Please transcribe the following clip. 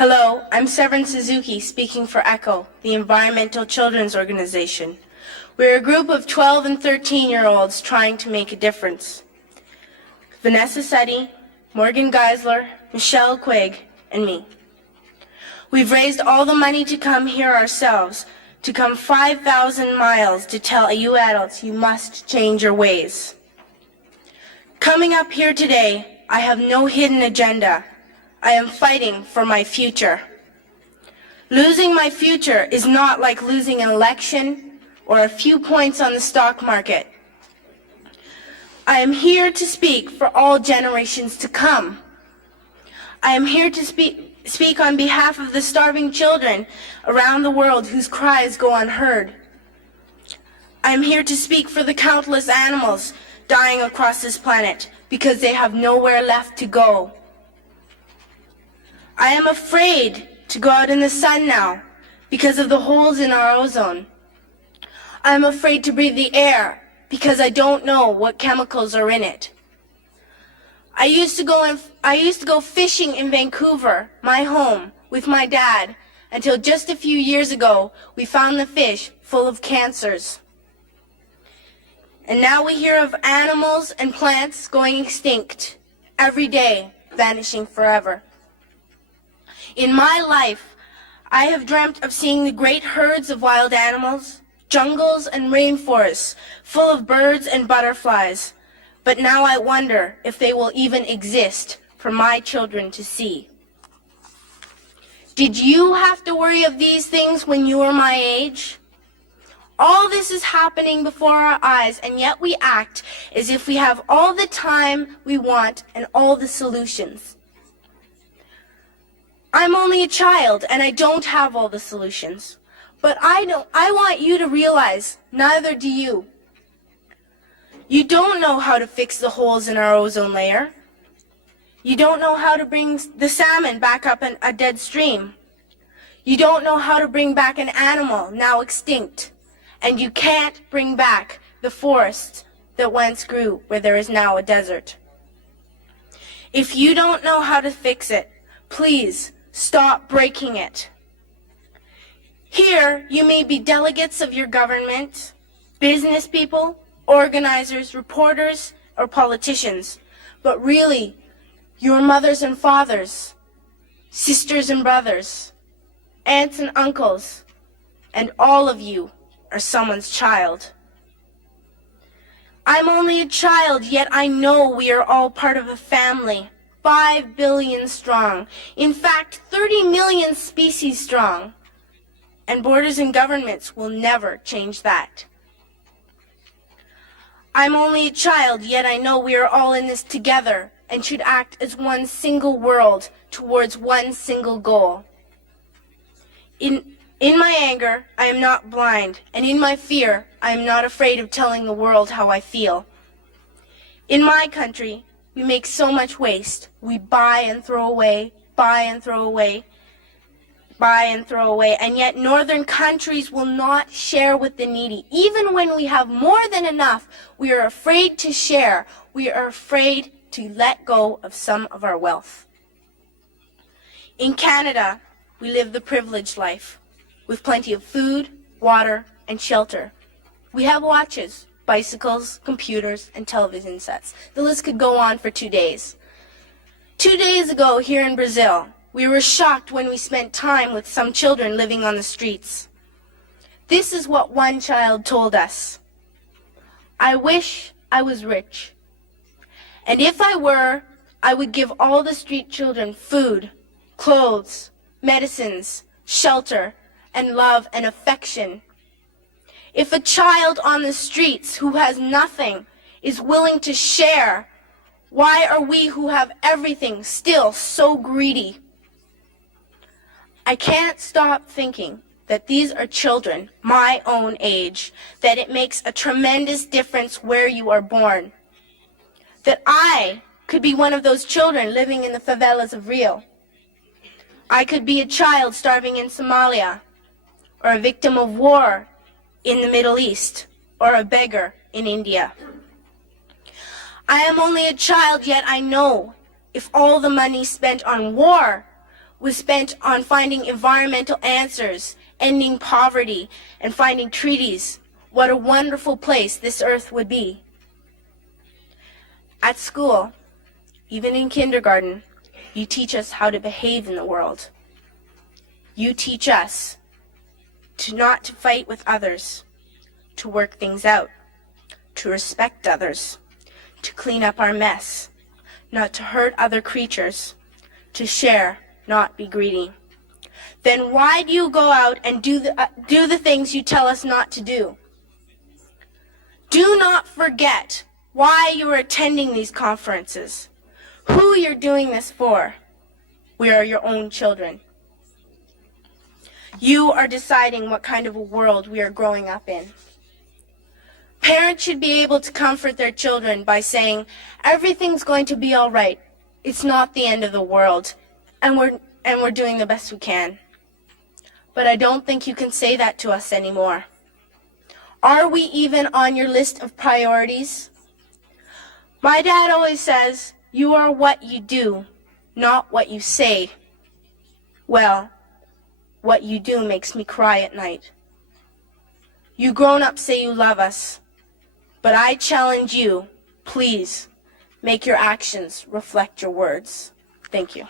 Hello, I'm Severin Suzuki speaking for ECHO, the Environmental Children's Organization. We're a group of 12 and 13-year-olds trying to make a difference. Vanessa Seti, Morgan Geisler, Michelle Quigg, and me. We've raised all the money to come here ourselves, to come 5,000 miles to tell you adults you must change your ways. Coming up here today, I have no hidden agenda. I am fighting for my future. Losing my future is not like losing an election or a few points on the stock market. I am here to speak for all generations to come. I am here to speak on behalf of the starving children around the world whose cries go unheard. I am here to speak for the countless animals dying across this planet because they have nowhere left to go. I am afraid to go out in the sun now because of the holes in our ozone. I am afraid to breathe the air because I don't know what chemicals are in it. I used to go fishing in Vancouver, my home, with my dad, until just a few years ago we found the fish full of cancers. And now we hear of animals and plants going extinct every day, vanishing forever. In my life, I have dreamt of seeing the great herds of wild animals, jungles and rainforests full of birds and butterflies, but now I wonder if they will even exist for my children to see. Did you have to worry of these things when you were my age? All this is happening before our eyes, and yet we act as if we have all the time we want and all the solutions. I'm only a child, and I don't have all the solutions. But I want you to realize, neither do you. You don't know how to fix the holes in our ozone layer. You don't know how to bring the salmon back up a dead stream. You don't know how to bring back an animal now extinct. And you can't bring back the forests that once grew where there is now a desert. If you don't know how to fix it, please stop breaking it. Here, you may be delegates of your government, business people, organizers, reporters, or politicians, but really, your mothers and fathers, sisters and brothers, aunts and uncles, and all of you are someone's child. I'm only a child, yet I know we are all part of a family. 5 billion strong, in fact 30 million species strong, and borders and governments will never change that. I'm only a child, yet I know we are all in this together and should act as one single world towards one single goal. In my anger, I am not blind, and in my fear, I am not afraid of telling the world how I feel. In my country, we make so much waste. We buy and throw away, buy and throw away, buy and throw away, and yet northern countries will not share with the needy. Even when we have more than enough, we are afraid to share. We are afraid to let go of some of our wealth. In Canada, we live the privileged life, with plenty of food, water, and shelter. We have watches, bicycles, computers, and television sets. The list could go on for 2 days. 2 days ago here in Brazil, we were shocked when we spent time with some children living on the streets. This is what one child told us. I wish I was rich. And if I were, I would give all the street children food, clothes, medicines, shelter, and love and affection. If a child on the streets who has nothing is willing to share, why are we who have everything still so greedy? I can't stop thinking that these are children my own age, that it makes a tremendous difference where you are born. That I could be one of those children living in the favelas of Rio. I could be a child starving in Somalia, or a victim of war in the Middle East, or a beggar in India. I am only a child, yet I know if all the money spent on war was spent on finding environmental answers, ending poverty, and finding treaties, what a wonderful place this earth would be. At school, even in kindergarten, you teach us how to behave in the world. You teach us not to fight with others, to work things out, to respect others, to clean up our mess, not to hurt other creatures, to share, not be greedy. Then why do you go out and do the things you tell us not to do? Do not forget why you are attending these conferences, who you're doing this for. We are your own children. You are deciding what kind of a world we are growing up in. Parents should be able to comfort their children by saying, everything's going to be all right. It's not the end of the world, and we're doing the best we can. But I don't think you can say that to us anymore. Are we even on your list of priorities? My dad always says, you are what you do, not what you say. Well, what you do makes me cry at night. You grown-ups say you love us, but I challenge you, please, make your actions reflect your words. Thank you.